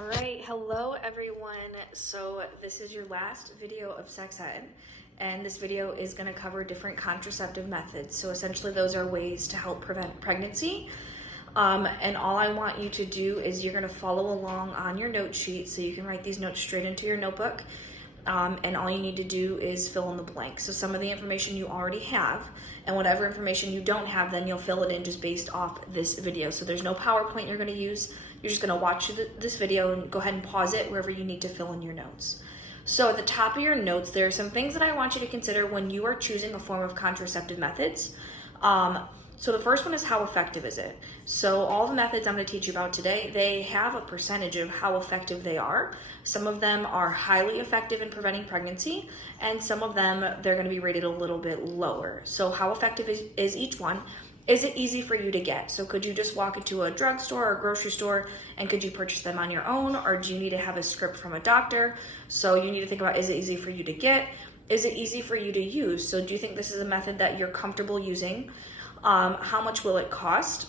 All right, hello everyone. So this is your last video of sex ed, and this video is going to cover different contraceptive methods. So essentially those are ways to help prevent pregnancy. And all I want you to do is you're going to follow along on your note sheet, so you can write these notes straight into your notebook. And all you need to do is fill in the blank. So some of the information you already have, and whatever information you don't have, then you'll fill it in just based off this video. So there's no PowerPoint you're going to use. You're just going to watch this video and go ahead and pause it wherever you need to fill in your notes. So at the top of your notes, there are some things that I want you to consider when you are choosing a form of contraceptive methods. So the first one is, how effective is it? So all the methods I'm going to teach you about today, they have a percentage of how effective they are. Some of them are highly effective in preventing pregnancy, and some of them, they're going to be rated a little bit lower. So how effective is each one? Is it easy for you to get? So could you just walk into a drugstore or grocery store and could you purchase them on your own, or do you need to have a script from a doctor? So you need to think about, is it easy for you to get? Is it easy for you to use? So do you think this is a method that you're comfortable using? How much will it cost?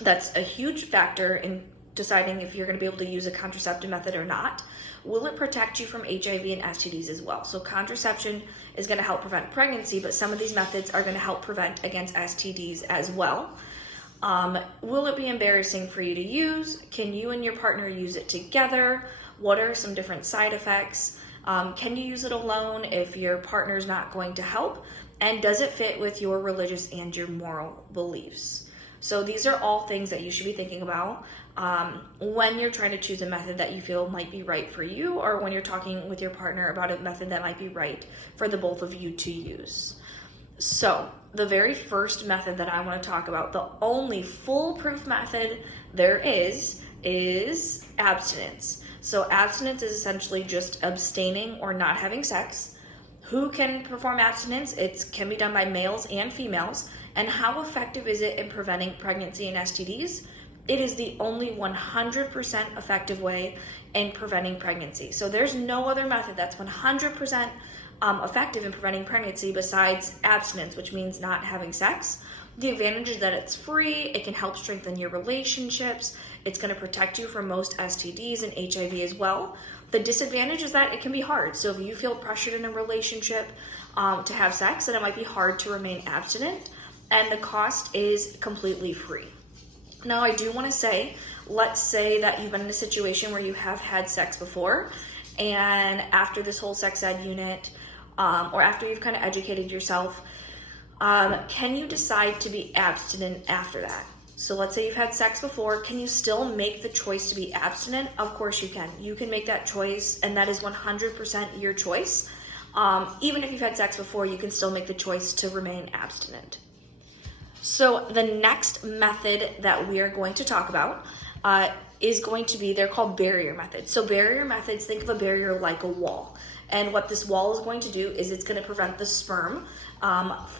That's a huge factor in deciding if you're going to be able to use a contraceptive method or not. Will it protect you from HIV and STDs as well? So contraception is going to help prevent pregnancy, but some of these methods are going to help prevent against STDs as well. Will it be embarrassing for you to use? Can you and your partner use it together? What are some different side effects? Can you use it alone if your partner's not going to help? And does it fit with your religious and your moral beliefs? So these are all things that you should be thinking about when you're trying to choose a method that you feel might be right for you, or when you're talking with your partner about a method that might be right for the both of you to use. So the very first method that I want to talk about, the only foolproof method there is abstinence. So abstinence is essentially just abstaining or not having sex. Who can perform abstinence? It can be done by males and females. And how effective is it in preventing pregnancy and STDs? It is the only 100% effective way in preventing pregnancy. So there's no other method that's 100% effective in preventing pregnancy besides abstinence, which means not having sex. The advantage is that it's free. It can help strengthen your relationships. It's going to protect you from most STDs and HIV as well. The disadvantage is that it can be hard. So if you feel pressured in a relationship to have sex, then it might be hard to remain abstinent. And the cost is completely free. Now, I do want to say, let's say that you've been in a situation where you have had sex before, and after this whole sex ed unit, or after you've kind of educated yourself, can you decide to be abstinent after that? So let's say you've had sex before, can you still make the choice to be abstinent? Of course you can. You can make that choice, and that is 100% your choice. Even if you've had sex before, you can still make the choice to remain abstinent. So the next method that we are going to talk about is going to be, they're called barrier methods. So barrier methods, think of a barrier like a wall. And what this wall is going to do is it's going to prevent the sperm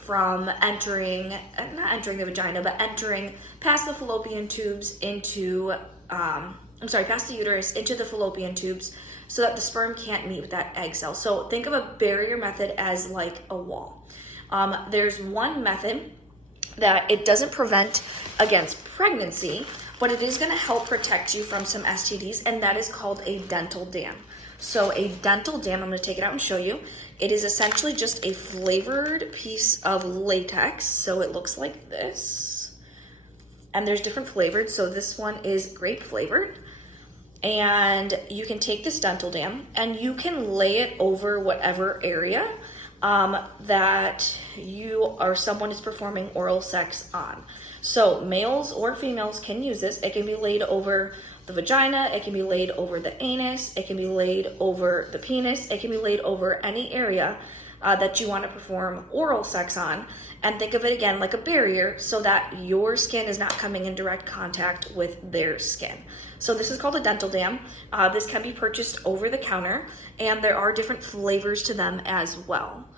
from entering, not entering the vagina, but entering past the fallopian tubes into, past the uterus into the fallopian tubes, so that the sperm can't meet with that egg cell. So think of a barrier method as like a wall. There's one method that it doesn't prevent against pregnancy, but it is going to help protect you from some STDs, and that is called a dental dam. So a dental dam, I'm going to take it out and show you. It is essentially just a flavored piece of latex. So it looks like this. And there's different flavors. So this one is grape flavored. And you can take this dental dam and you can lay it over whatever area that you or someone is performing oral sex on. So males or females can use this. It can be laid over the vagina, it can be laid over the anus, it can be laid over the penis, it can be laid over any area that you want to perform oral sex on. And think of it again like a barrier, so that your skin is not coming in direct contact with their skin. So this is called a dental dam. This can be purchased over the counter, and there are different flavors to them as well.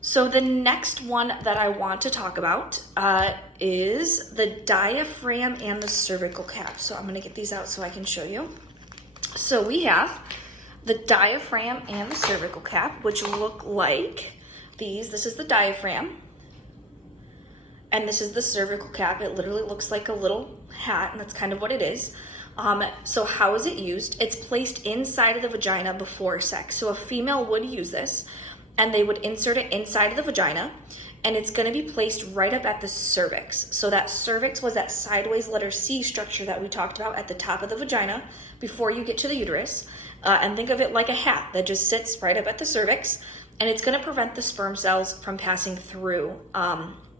So the next one that I want to talk about is the diaphragm and the cervical cap. So I'm going to get these out so I can show you. So we have the diaphragm and the cervical cap, which look like these. This is the diaphragm, and this is the cervical cap. It literally looks like a little hat, and that's kind of what it is. So how is it used? It's placed inside of the vagina before sex. So a female would use this, and they would insert it inside of the vagina, and it's going to be placed right up at the cervix. So that cervix was that sideways letter C structure that we talked about at the top of the vagina before you get to the uterus. And think of it like a hat that just sits right up at the cervix, and it's going to prevent the sperm cells from passing through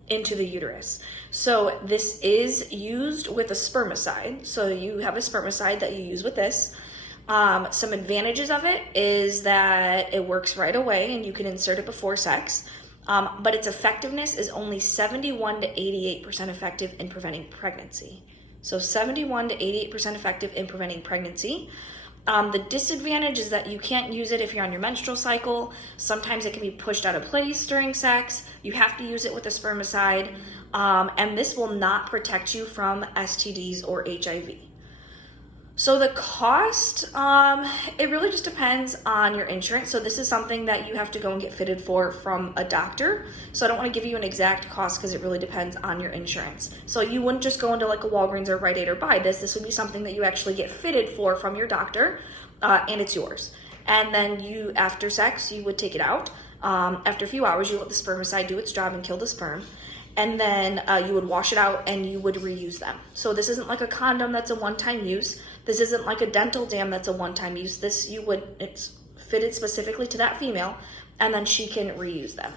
into the uterus. So this is used with a spermicide. So you have a spermicide that you use with this. Some advantages of it is that it works right away and you can insert it before sex. But its effectiveness is only 71 to 88% effective in preventing pregnancy. So 71 to 88% effective in preventing pregnancy. The disadvantage is that you can't use it if you're on your menstrual cycle. Sometimes it can be pushed out of place during sex. You have to use it with a spermicide. And this will not protect you from STDs or HIV. So the cost, it really just depends on your insurance. So this is something that you have to go and get fitted for from a doctor. So I don't want to give you an exact cost because it really depends on your insurance. So you wouldn't just go into like a Walgreens or Rite Aid or buy this. This would be something that you actually get fitted for from your doctor, and it's yours. And then you, after sex, you would take it out. After a few hours, you let the spermicide do its job and kill the sperm. And then you would wash it out and you would reuse them. So this isn't like a condom that's a one-time use. This isn't like a dental dam that's a one-time use. This it's fitted specifically to that female, and then she can reuse them.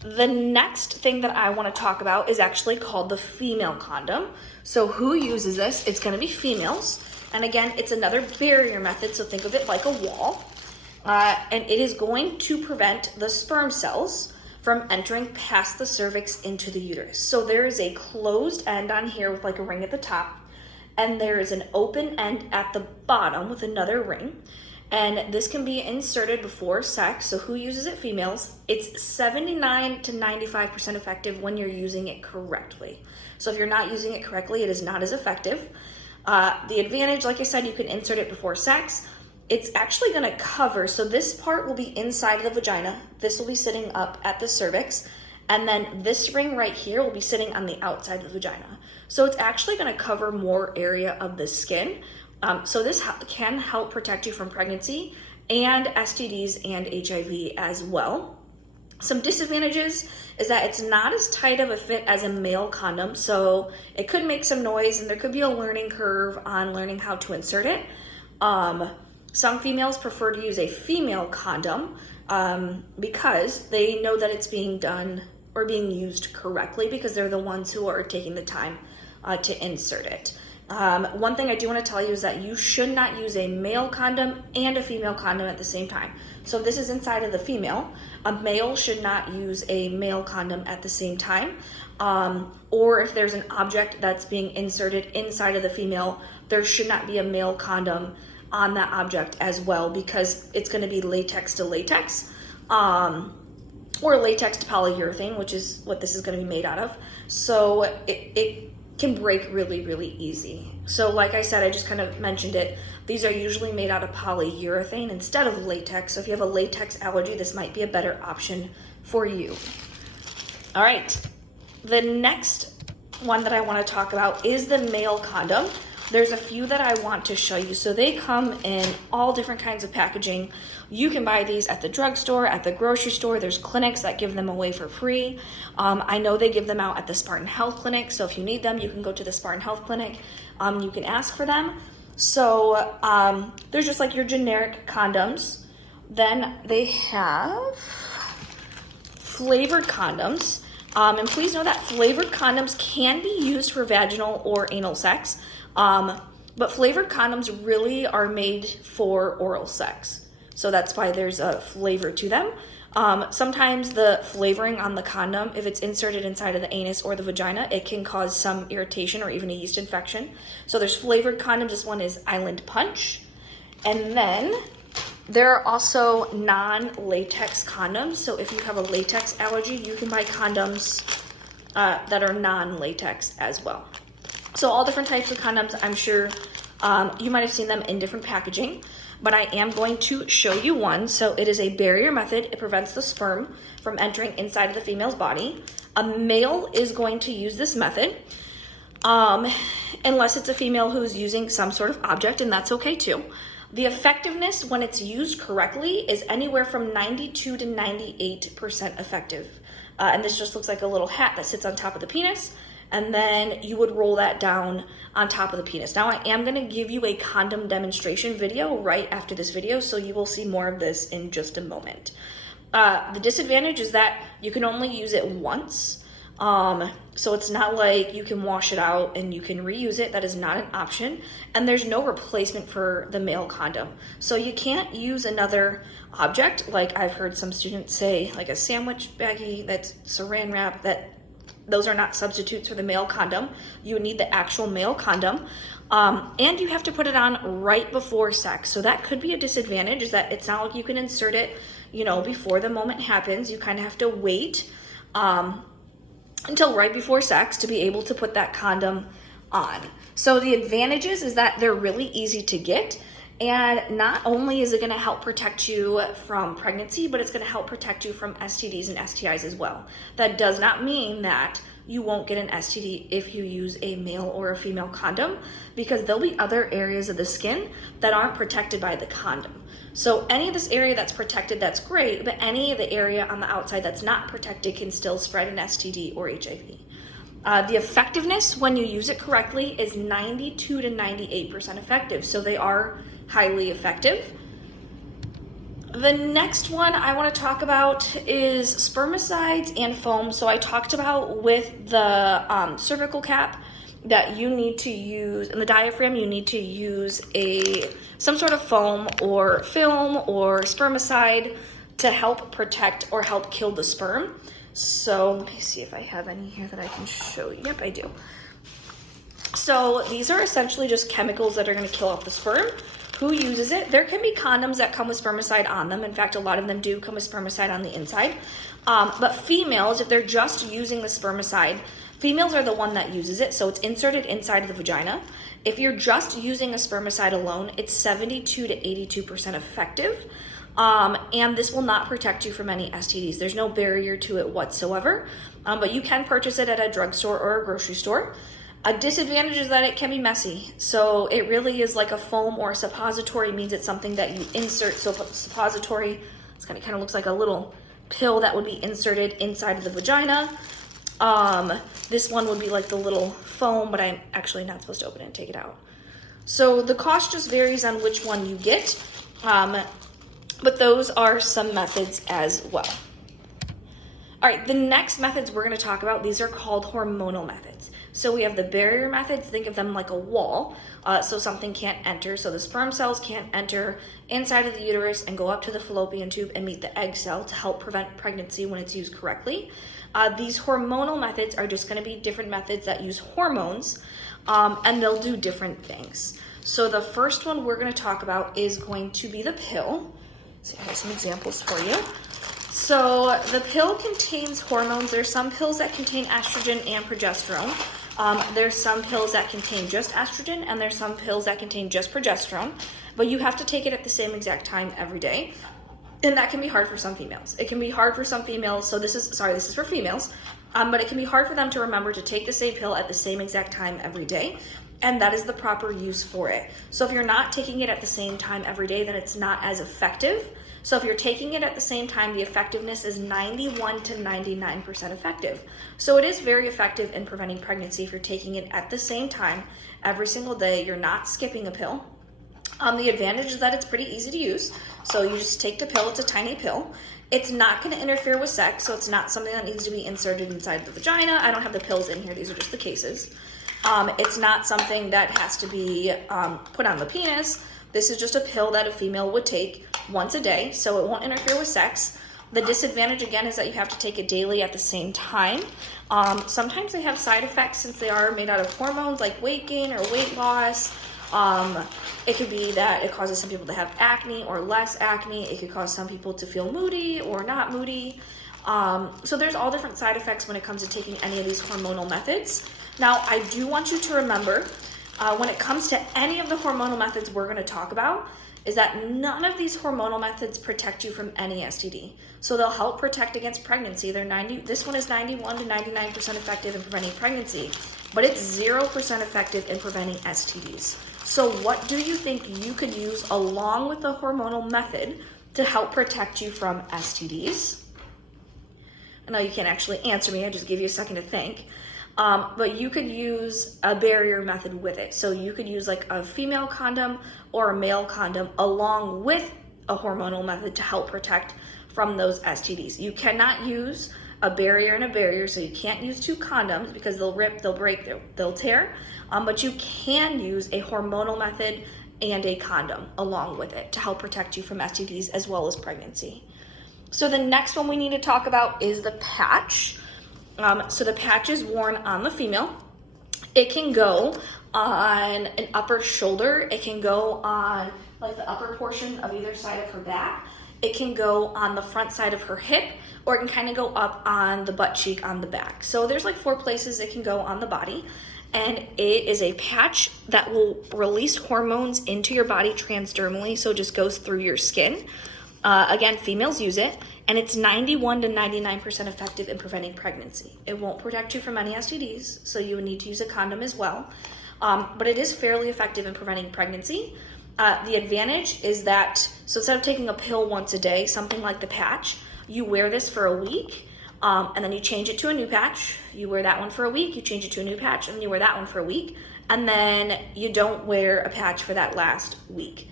The next thing that I want to talk about is actually called the female condom. So who uses this? It's going to be females. And again, it's another barrier method. So think of it like a wall. And it is going to prevent the sperm cells from entering past the cervix into the uterus. So there is a closed end on here with like a ring at the top, and there is an open end at the bottom with another ring. And this can be inserted before sex. So who uses it? Females. It's 79 to 95% effective when you're using it correctly. So if you're not using it correctly, it is not as effective. The advantage, like I said, you can insert it before sex. It's actually going to cover, so this part will be inside of the vagina. This will be sitting up at the cervix. And then this ring right here will be sitting on the outside of the vagina. So it's actually going to cover more area of the skin. So this can help protect you from pregnancy and STDs and HIV as well. Some disadvantages is that it's not as tight of a fit as a male condom. So it could make some noise and there could be a learning curve on learning how to insert it. Some females prefer to use a female condom because they know that it's being done or being used correctly because they're the ones who are taking the time to insert it. One thing I do want to tell you is that you should not use a male condom and a female condom at the same time. So if this is inside of the female, a male should not use a male condom at the same time. Or if there's an object that's being inserted inside of the female, there should not be a male condom on that object as well, because it's going to be latex to latex, or latex to polyurethane, which is what this is going to be made out of. So it can break really, really easy. So like I said, I just kind of mentioned it. These are usually made out of polyurethane instead of latex. So if you have a latex allergy, this might be a better option for you. All right. The next one that I want to talk about is the male condom. There's a few that I want to show you. So they come in all different kinds of packaging. You can buy these at the drugstore, at the grocery store. There's clinics that give them away for free. I know they give them out at the Spartan Health Clinic. So if you need them, you can go to the Spartan Health Clinic. You can ask for them. So there's just like your generic condoms. Then they have flavored condoms. And please know that flavored condoms can be used for vaginal or anal sex. But flavored condoms really are made for oral sex. So that's why there's a flavor to them. Sometimes the flavoring on the condom, if it's inserted inside of the anus or the vagina, it can cause some irritation or even a yeast infection. So there's flavored condoms. This one is Island Punch. And then there are also non-latex condoms. So if you have a latex allergy, you can buy condoms that are non-latex as well. So all different types of condoms. I'm sure you might have seen them in different packaging, but I am going to show you one. So it is a barrier method. It prevents the sperm from entering inside of the female's body. A male is going to use this method. unless it's a female who's using some sort of object, and that's okay too. The effectiveness when it's used correctly is anywhere from 92 to 98% effective. And this just looks like a little hat that sits on top of the penis, and then you would roll that down on top of the penis. Now I am gonna give you a condom demonstration video right after this video, so you will see more of this in just a moment. The disadvantage is that you can only use it once. So it's not like you can wash it out and you can reuse it. That is not an option. And there's no replacement for the male condom. So you can't use another object, like I've heard some students say, like a sandwich baggie that's saran wrap, that those are not substitutes for the male condom. You would need the actual male condom. And you have to put it on right before sex. So that could be a disadvantage, is that it's not like you can insert it, you know, before the moment happens. You kind of have to wait until right before sex to be able to put that condom on. So the advantages is that they're really easy to get, and not only is it going to help protect you from pregnancy, but it's going to help protect you from STDs and STIs as well. That does not mean that you won't get an STD if you use a male or a female condom, because there'll be other areas of the skin that aren't protected by the condom. So any of this area that's protected, that's great, but any of the area on the outside that's not protected can still spread an STD or HIV. The effectiveness when you use it correctly is 92 to 98% effective, so they are highly effective. The next one I want to talk about is spermicides and foam. So I talked about with the cervical cap that you need to use, and the diaphragm, you need to use some sort of foam or film or spermicide to help protect or help kill the sperm. So let me see if I have any here that I can show you. Yep, I do. So these are essentially just chemicals that are going to kill off the sperm. Who uses it? There can be condoms that come with spermicide on them. In fact, a lot of them do come with spermicide on the inside. But females, if they're just using the spermicide, females are the one that uses it, so it's inserted inside of the vagina. If you're just using a spermicide alone, it's 72 to 82% effective. And this will not protect you from any STDs. There's no barrier to it whatsoever, but you can purchase it at a drugstore or a grocery store. A disadvantage is that it can be messy. So it really is like a foam or a suppository, means it's something that you insert. So suppository, it's kind of looks like a little pill that would be inserted inside of the vagina. This one would be like the little foam, but I'm actually not supposed to open it and take it out. So the cost just varies on which one you get, but those are some methods as well. All right, the next methods we're going to talk about, these are called hormonal methods. So we have the barrier methods. Think of them like a wall, so something can't enter. So the sperm cells can't enter inside of the uterus and go up to the fallopian tube and meet the egg cell to help prevent pregnancy when it's used correctly. These hormonal methods are just going to be different methods that use hormones, and they'll do different things. So the first one we're going to talk about is going to be the pill. So I have some examples for you. So the pill contains hormones. There's some pills that contain estrogen and progesterone. There's some pills that contain just estrogen, and there's some pills that contain just progesterone, but you have to take it at the same exact time every day. And that can be hard for some females. It can be hard for some females, so this is for females, but it can be hard for them to remember to take the same pill at the same exact time every day, and that is the proper use for it. So if you're not taking it at the same time every day, then it's not as effective. So if you're taking it at the same time, the effectiveness is 91 to 99% effective. So it is very effective in preventing pregnancy if you're taking it at the same time every single day. You're not skipping a pill. The advantage is that it's pretty easy to use. So you just take the pill, it's a tiny pill. It's not going to interfere with sex, so it's not something that needs to be inserted inside the vagina. I don't have the pills in here, these are just the cases. It's not something that has to be put on the penis. This is just a pill that a female would take once a day, so it won't interfere with sex. The disadvantage, again, is that you have to take it daily at the same time. Sometimes they have side effects since they are made out of hormones, like weight gain or weight loss. It could be that it causes some people to have acne or less acne. It could cause some people to feel moody or not moody. So there's all different side effects when it comes to taking any of these hormonal methods. Now, I do want you to remember, when it comes to any of the hormonal methods we're going to talk about, is that none of these hormonal methods protect you from any STD. So they'll help protect against pregnancy. This one is 91 to 99% effective in preventing pregnancy. but it's 0% effective in preventing STDs. So what do you think you could use along with the hormonal method to help protect you from STDs? I know you can't actually answer me, I just gave you a second to think. But you could use a barrier method with it. So you could use like a female condom or a male condom along with a hormonal method to help protect from those STDs. You cannot use a barrier and a barrier, so you can't use two condoms because they'll rip, they'll break, they'll tear. But you can use a hormonal method and a condom along with it to help protect you from STDs as well as pregnancy. So the next one we need to talk about is the patch. So the patch is worn on the female. It can go on an upper shoulder. It can go on like the upper portion of either side of her back. It can go on the front side of her hip, or it can kind of go up on the butt cheek on the back. So there's like 4 places it can go on the body. And it is a patch that will release hormones into your body transdermally, so it just goes through your skin. Again, females use it, and it's 91 to 99% effective in preventing pregnancy. It won't protect you from any STDs, so you would need to use a condom as well. But it is fairly effective in preventing pregnancy. The advantage is that, so instead of taking a pill once a day, something like the patch, you wear this for a week, and then you change it to a new patch. You wear that one for a week, you change it to a new patch, and then you wear that one for a week, and then you don't wear a patch for that last week.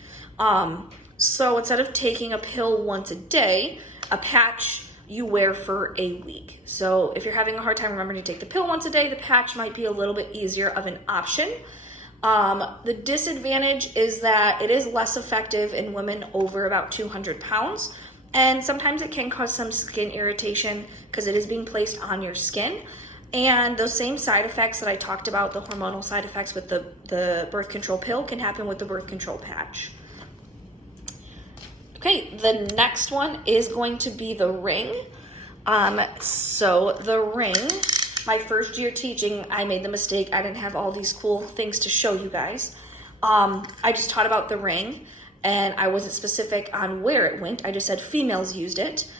So instead of taking a pill once a day, a patch you wear for a week. So if you're having a hard time remembering to take the pill once a day, the patch might be a little bit easier of an option. The disadvantage is that it is less effective in women over about 200 pounds. And sometimes it can cause some skin irritation because it is being placed on your skin. And those same side effects that I talked about, the hormonal side effects with the birth control pill, can happen with the birth control patch. Okay, the next one is going to be the ring. So the ring, my first year teaching, I made the mistake. I didn't have all these cool things to show you guys. I just taught about the ring, and I wasn't specific on where it went. I just said females used it,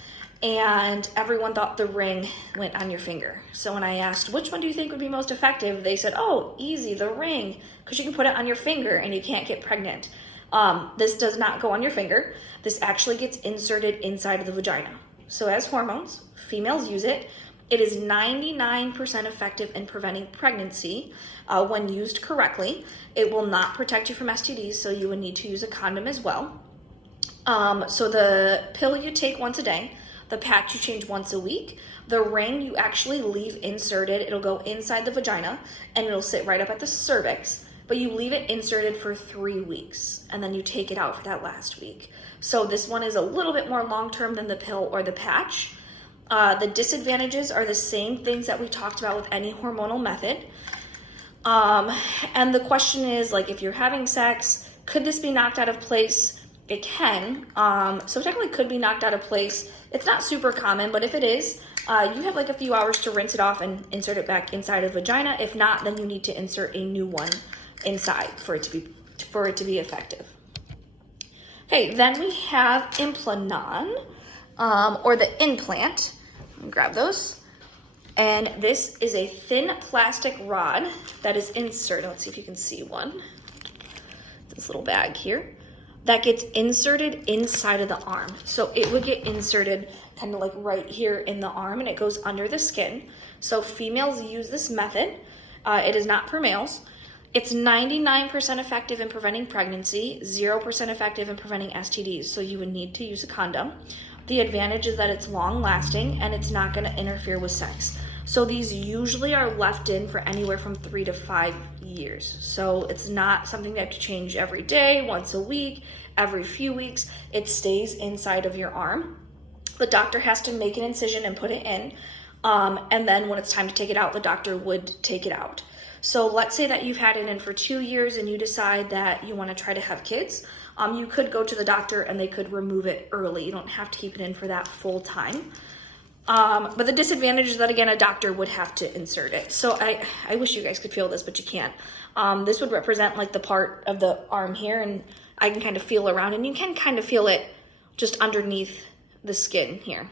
and everyone thought the ring went on your finger. So when I asked, which one do you think would be most effective? They said, oh, easy, the ring, because you can put it on your finger and you can't get pregnant. This does not go on your finger. This actually gets inserted inside of the vagina. So as hormones, females use it. It is 99% effective in preventing pregnancy when used correctly. It will not protect you from STDs, so you would need to use a condom as well. So the pill you take once a day, the patch you change once a week, the ring you actually leave inserted. It'll go inside the vagina and it'll sit right up at the cervix, but you leave it inserted for 3 weeks and then you take it out for that last week. So this one is a little bit more long-term than the pill or the patch. The disadvantages are the same things that we talked about with any hormonal method. And the question is, like, if you're having sex, could this be knocked out of place? It can. So technically could be knocked out of place. It's not super common, but if it is, you have like a few hours to rinse it off and insert it back inside of the vagina. If not, then you need to insert a new one inside for it to be effective. Okay, then we have Implanon, or the implant. Grab those. And this is a thin plastic rod that is inserted. Let's see if you can see one. This little bag here that gets inserted inside of the arm. So it would get inserted kind of like right here in the arm, and it goes under the skin. So females use this method. It is not for males. It's 99% effective in preventing pregnancy, 0% effective in preventing STDs. So you would need to use a condom. The advantage is that it's long lasting and it's not going to interfere with sex. So these usually are left in for anywhere from 3 to 5 years. So it's not something you have to change every day, once a week, every few weeks. It stays inside of your arm. The doctor has to make an incision and put it in. And then when it's time to take it out, the doctor would take it out. So let's say that you've had it in for 2 years and you decide that you want to try to have kids. You could go to the doctor and they could remove it early. You don't have to keep it in for that full time. But the disadvantage is that, again, a doctor would have to insert it. So I wish you guys could feel this, but you can't. This would represent like the part of the arm here, and I can kind of feel around, and you can kind of feel it just underneath the skin here.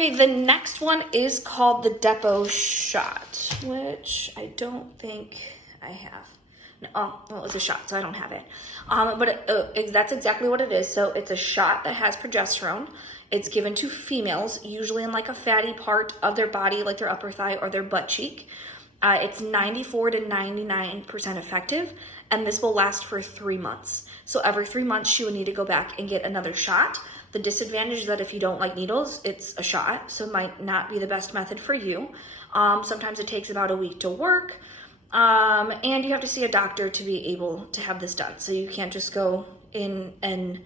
Okay, the next one is called the Depot shot, which I don't think I have. No, well, it's a shot, so I don't have it. That's exactly what it is. So it's a shot that has progesterone. It's given to females, usually in like a fatty part of their body, like their upper thigh or their butt cheek. It's 94 to 99% effective, and this will last for 3 months. So every 3 months, she would need to go back and get another shot. The disadvantage is that if you don't like needles, it's a shot, so it might not be the best method for you. Sometimes it takes about a week to work, and you have to see a doctor to be able to have this done. So you can't just go in and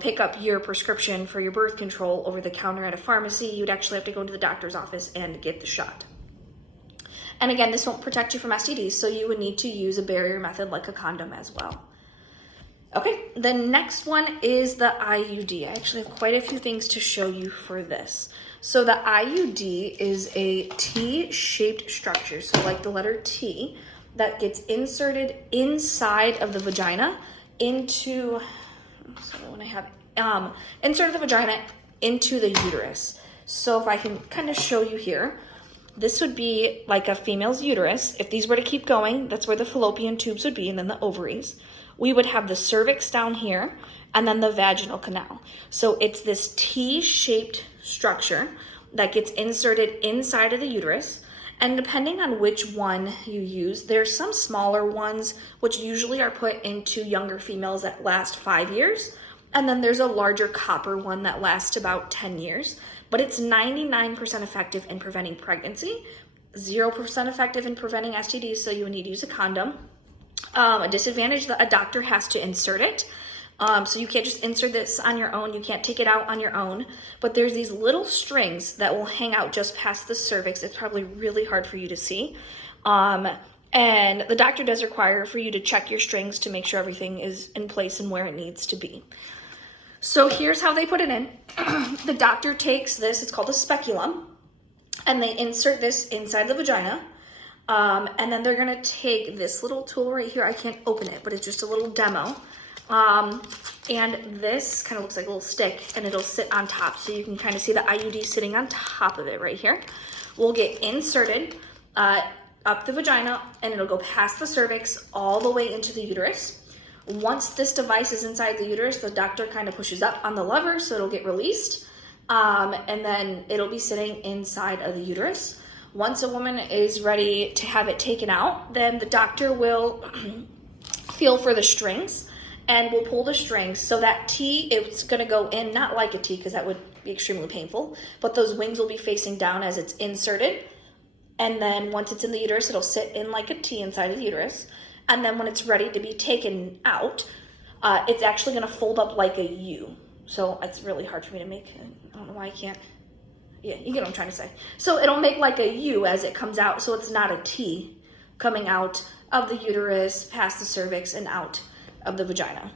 pick up your prescription for your birth control over the counter at a pharmacy. You'd actually have to go to the doctor's office and get the shot. And again, this won't protect you from STDs, so you would need to use a barrier method like a condom as well. Okay, the next one is the IUD. I actually have quite a few things to show you for this. So the IUD is a T-shaped structure, so like the letter T, that gets inserted inside of the vagina into, insert the vagina into the uterus. So if I can kind of show you here, this would be like a female's uterus. If these were to keep going, that's where the fallopian tubes would be, and then the ovaries. We would have the cervix down here, and then the vaginal canal. So it's this T-shaped structure that gets inserted inside of the uterus. And depending on which one you use, there's some smaller ones, which usually are put into younger females that last 5 years. And then there's a larger copper one that lasts about 10 years. But it's 99% effective in preventing pregnancy, 0% effective in preventing STDs, so you would need to use a condom. A disadvantage that a doctor has to insert it. So you can't just insert this on your own. You can't take it out on your own. But there's these little strings that will hang out just past the cervix. It's probably really hard for you to see. And the doctor does require for you to check your strings to make sure everything is in place and where it needs to be. So here's how they put it in. The doctor takes this, it's called a speculum, and they insert this inside the vagina. And then they're gonna take this little tool right here. I can't open it, but it's just a little demo. And this kind of looks like a little stick, and it'll sit on top. So you can kind of see the IUD sitting on top of it right here. Will get inserted up the vagina, and it'll go past the cervix all the way into the uterus. Once this device is inside the uterus, the doctor kind of pushes up on the lever so it'll get released. And then it'll be sitting inside of the uterus. Once a woman is ready to have it taken out, then the doctor will feel for the strings and will pull the strings. So that T, it's gonna go in, not like a T because that would be extremely painful, but those wings will be facing down as it's inserted. And then once it's in the uterus, it'll sit in like a T inside of the uterus. And then when it's ready to be taken out, it's actually gonna fold up like a U. So it's really hard for me to make. I don't know why I can't. Yeah, you get what I'm trying to say. So it'll make like a U as it comes out, so it's not a T coming out of the uterus, past the cervix, and out of the vagina.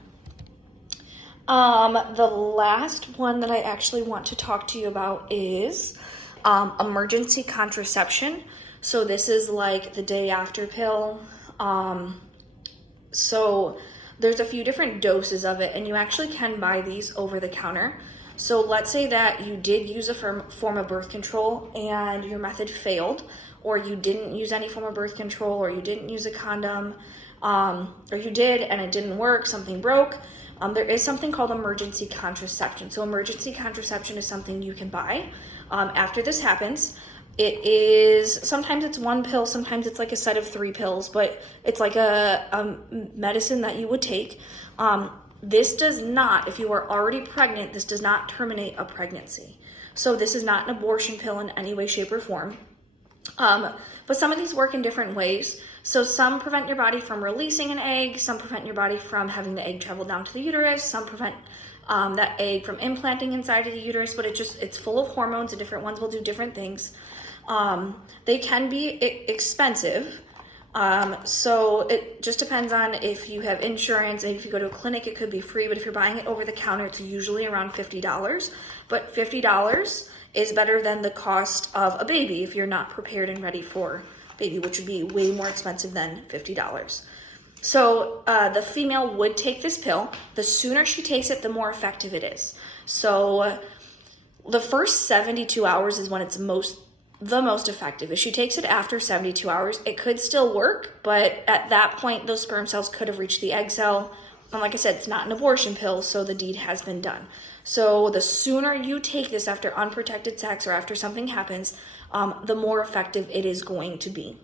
The last one that I actually want to talk to you about is emergency contraception. So this is like the day after pill. So there's a few different doses of it, and you actually can buy these over the counter. So let's say that you did use a form of birth control and your method failed, or you didn't use any form of birth control, or you didn't use a condom, or you did and it didn't work, something broke. There is something called emergency contraception. So emergency contraception is something you can buy. After this happens, it is, sometimes it's one pill, sometimes it's like a set of 3 pills, but it's like a medicine that you would take. This does not, if you are already pregnant, this does not terminate a pregnancy. So this is not an abortion pill in any way, shape, or form. But some of these work in different ways. So some prevent your body from releasing an egg, some prevent your body from having the egg travel down to the uterus, some prevent that egg from implanting inside of the uterus, but it's full of hormones, and different ones will do different things. They can be expensive. So it just depends on if you have insurance, and if you go to a clinic, it could be free, but if you're buying it over the counter, it's usually around $50, but $50 is better than the cost of a baby if you're not prepared and ready for baby, which would be way more expensive than $50. So, the female would take this pill. The sooner she takes it, the more effective it is. So, the first 72 hours is when it's the most effective. If she takes it after 72 hours, it could still work, but at that point, those sperm cells could have reached the egg cell. And like I said, it's not an abortion pill, so the deed has been done. So the sooner you take this after unprotected sex or after something happens, the more effective it is going to be.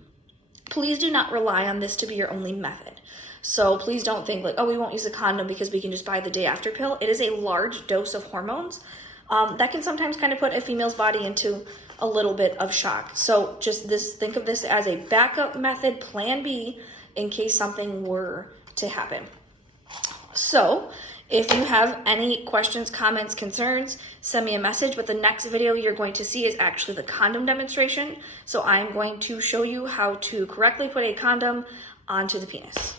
Please do not rely on this to be your only method. So please don't think like, oh, we won't use a condom because we can just buy the day after pill. It is a large dose of hormones that can sometimes kind of put a female's body into a little bit of shock. So just think of this as a backup method, plan B, in case something were to happen. So if you have any questions, comments, concerns, send me a message. But the next video you're going to see is actually the condom demonstration. So I'm going to show you how to correctly put a condom onto the penis.